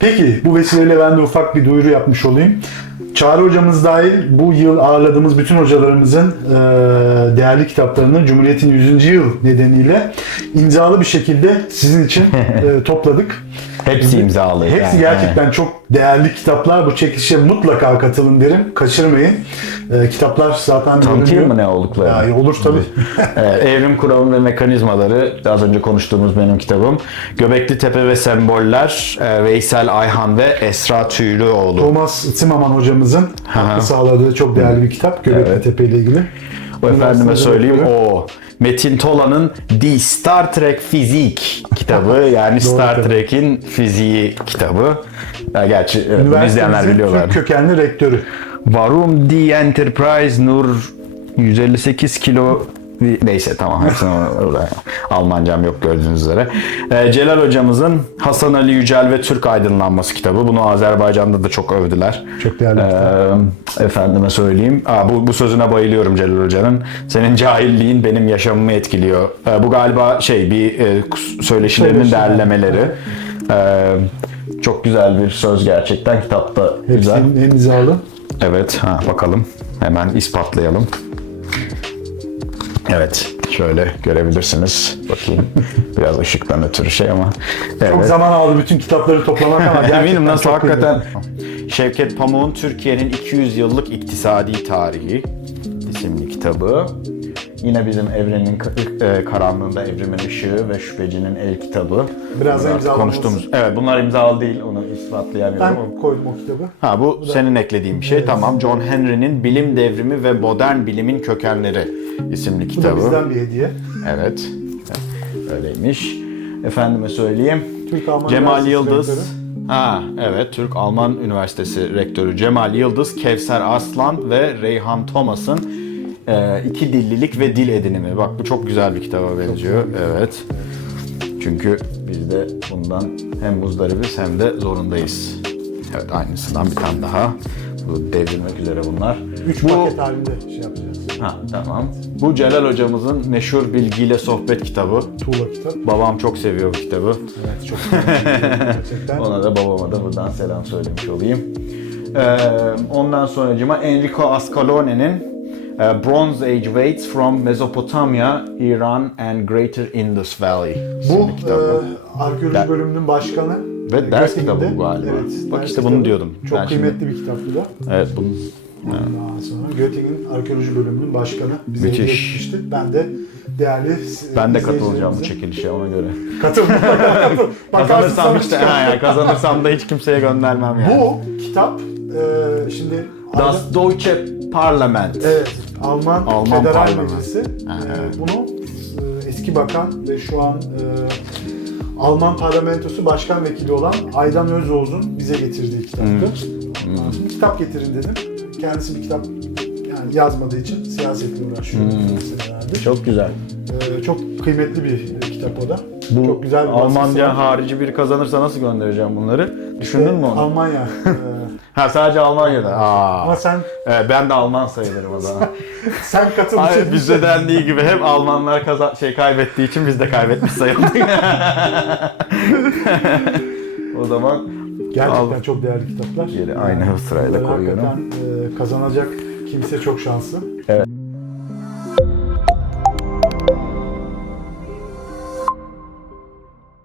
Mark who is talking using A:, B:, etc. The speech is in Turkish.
A: Peki bu vesileyle ben de ufak bir duyuru yapmış olayım. Çağrı hocamız dahil bu yıl ağırladığımız bütün hocalarımızın e, değerli kitaplarını Cumhuriyet'in 100. yıl nedeniyle imzalı bir şekilde sizin için e, topladık.
B: Hepsi imzalı.
A: Hepsi
B: yani.
A: gerçekten çok değerli kitaplar. Bu çekilişe mutlaka katılın derim. Kaçırmayın. E, kitaplar zaten
B: Tanıtayım mı ne olduklarını?
A: Ya, olur tabii.
B: Evet, Evrim kuramı ve mekanizmaları az önce konuştuğumuz benim kitabım. Göbekli Tepe ve Semboller e, Veysel Ayhan ve Esra Tüylüoğlu.
A: Thomas Zimmerman hocamızın katkı sağladığı çok değerli bir kitap. Göbekli
B: Evet.
A: Tepe ile ilgili.
B: O efendime söyleyeyim o. Metin Tola'nın The Star Trek Fizik kitabı yani Star. Trek'in fiziği kitabı. Ya gerçi evet, bunu izleyenler biliyorlar.
A: Türk kökenli rektörü.
B: Varum The Enterprise Nur 158 kilo Neyse tamam hepsini orada Almancam yok gördüğünüz üzere. Ee, Celal hocamızın Hasan Ali Yücel ve Türk Aydınlanması kitabı. Bunu Azerbaycan'da da çok övdüler.
A: Çok değerli
B: Ee, efendime söyleyeyim. Aa, bu, bu sözüne bayılıyorum Celal Hoca'nın. Senin cahilliğin benim yaşamımı etkiliyor. Ee, bu galiba şey bir e, söyleşilerinin
A: Söyleşiler.
B: derlemeleri. Ee, çok güzel bir söz gerçekten kitapta güzel.
A: Hepsinin en imzalı.
B: Evet, ha, bakalım. Hemen ispatlayalım. Evet, şöyle görebilirsiniz. Bakayım. Biraz ışıktan ötürü şey ama. Evet.
A: Çok zaman aldı bütün kitapları toplamak ama
B: Eminim nasıl hakikaten.
A: kıymetli.
B: Şevket Pamuk'un Türkiye'nin 200 yıllık iktisadi tarihi isimli kitabı. Yine bizim Evrenin e, Karanlığında Evrimin Işığı ve Şüphecinin El kitabı.
A: Biraz da
B: Bunlar
A: imzalı
B: konuştuğumuz. Evet bunlar imzalı değil onu ispatlayamıyorum ama.
A: Ben koydum o kitabı.
B: Ha bu senin eklediğin bir şey. Tamam. John Henry'nin Bilim Devrimi ve Modern Bilimin Kökenleri isimli
A: Bu da
B: kitabı.
A: bizden bir hediye.
B: Evet. Öyleymiş. Efendime söyleyeyim.
A: Türk Alman
B: Cemal Yıldız.
A: rektörü.
B: Ha evet Türk Alman Üniversitesi rektörü Cemal Yıldız, Kevser Aslan ve Reyhan Thomas'ın e, iki dillilik ve dil edinimi. Bak bu çok güzel bir kitaba benziyor. Evet. Çünkü biz de bundan hem muzdaribiz hem de zorundayız. Evet aynısından bir tane daha. Bu devrilmek üzere bunlar.
A: Üç
B: bu,
A: paket halinde şey yapacağız.
B: Ha tamam. Bu Celal hocamızın meşhur bilgiyle sohbet kitabı.
A: Tuğla kitap.
B: Babam çok seviyor bu kitabı.
A: Evet çok gerçekten.
B: Ona da babama da buradan selam söylemiş olayım. Ee, ondan sonracıma Enrico Ascalone'nin e, Bronze Age Weights from Mesopotamia, Iran and Greater Indus Valley
A: Bu e, arkeoloji bölümünün başkanı.
B: Ve ders
A: Göttingen'de-
B: kitabı bu galiba. Bak
A: ders
B: işte bunu
A: kitabı.
B: diyordum.
A: Çok
B: Ben şimdi-
A: kıymetli bir kitap bu da.
B: Evet bunun
A: Ondan sonra Göttingen arkeoloji bölümünün başkanı bize
B: Müthiş.
A: hediye etmişti. Ben de değerli
B: ben de katılacağım bu çekilişe ona göre.
A: Katıl
B: Kazanırsam işte ha ya kazanırsam da hiç kimseye göndermem yani.
A: Bu kitap e, şimdi
B: Das Deutsche Parlament.
A: Evet, Alman,
B: Alman
A: Federal
B: Parlamento.
A: Meclisi
B: Ha,
A: e,
B: evet.
A: bunu e, eski bakan ve şu an e, Alman Parlamentosu Başkan Vekili olan Aydan Özoğuz'un bize getirdiği kitaptı.
B: Hmm.
A: Sonra kitap getirin dedim. Kendisi bir kitap yani yazmadığı için siyasetle uğraşıyor.
B: Hmm. Çok güzel.
A: E, çok kıymetli bir kitap o da.
B: Bu
A: çok güzel bir var.
B: harici biri kazanırsa nasıl göndereceğim bunları? Düşündün mü onu?
A: Almanya. E,
B: Ha sadece Almanya'da. Aa.
A: ama sen
B: Evet, ben de Alman sayılırım o zaman.
A: sen katıl. bu
B: Ay,
A: çekilişe.
B: bizde dendiği gibi hep Almanlar kaza şey kaybettiği için biz de kaybetmiş sayıldık. o zaman
A: Gerçekten
B: Al.
A: çok değerli kitaplar.
B: Geri aynı sırayla koyuyorum.
A: E, kazanacak kimse çok şanslı.
B: Evet.